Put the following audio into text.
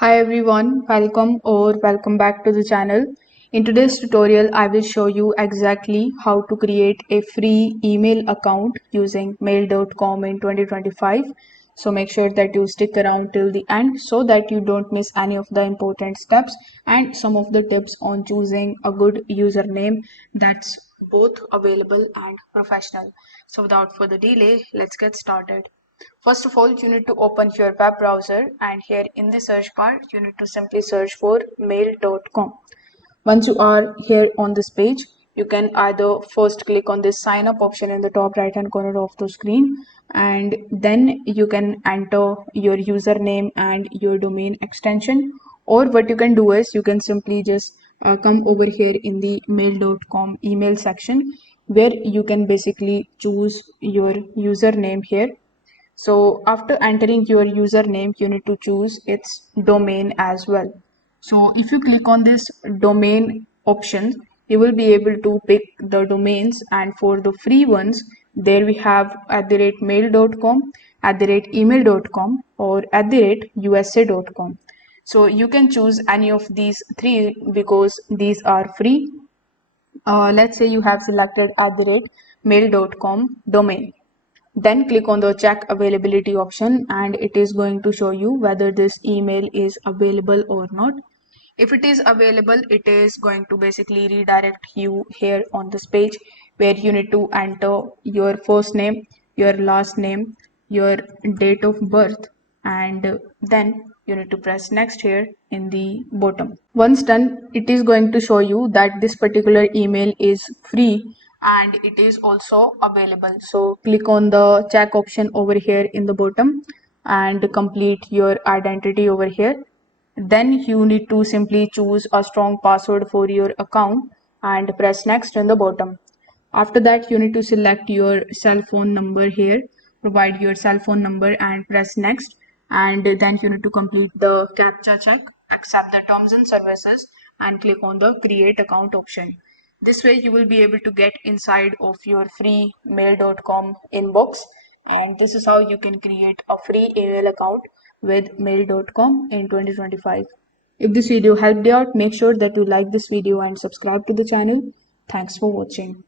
Hi everyone, welcome back to the channel. In today's tutorial, I will show you exactly how to create a free email account using mail.com in 2025. So make sure that you stick around till the end so that you don't miss any of the important steps and some of the tips on choosing a good username that's both available and professional. So without further delay, let's get started. First of all, you need to open your web browser and here in the search bar, you need to simply search for mail.com. Once you are here on this page, you can either first click on this sign up option in the top right hand corner of the screen and then you can enter your username and your domain extension, or what you can do is you can simply just come over here in the mail.com email section where you can basically choose your username here. So after entering your username, you need to choose its domain as well. So if you click on this domain option, you will be able to pick the domains, and for the free ones, there we have @mail.com, @email.com, or @usa.com. So you can choose any of these three because these are free. Let's say you have selected @mail.com domain. Then click on the check availability option and it is going to show you whether this email is available or not. If it is available, it is going to basically redirect you here on this page where you need to enter your first name, your last name, your date of birth, and then you need to press next here in the bottom. Once done, it is going to show you that this particular email is free and it is also available. So click on the check option over here in the bottom and complete your identity over here. Then you need to simply choose a strong password for your account and press next in the bottom. After that, you need to select your cell phone number here, provide your cell phone number and press next. And then you need to complete the CAPTCHA check, accept the terms and services, and click on the create account option. This way you will be able to get inside of your free mail.com inbox, and this is how you can create a free email account with mail.com in 2025. If this video helped you out, make sure that you like this video and subscribe to the channel. Thanks for watching.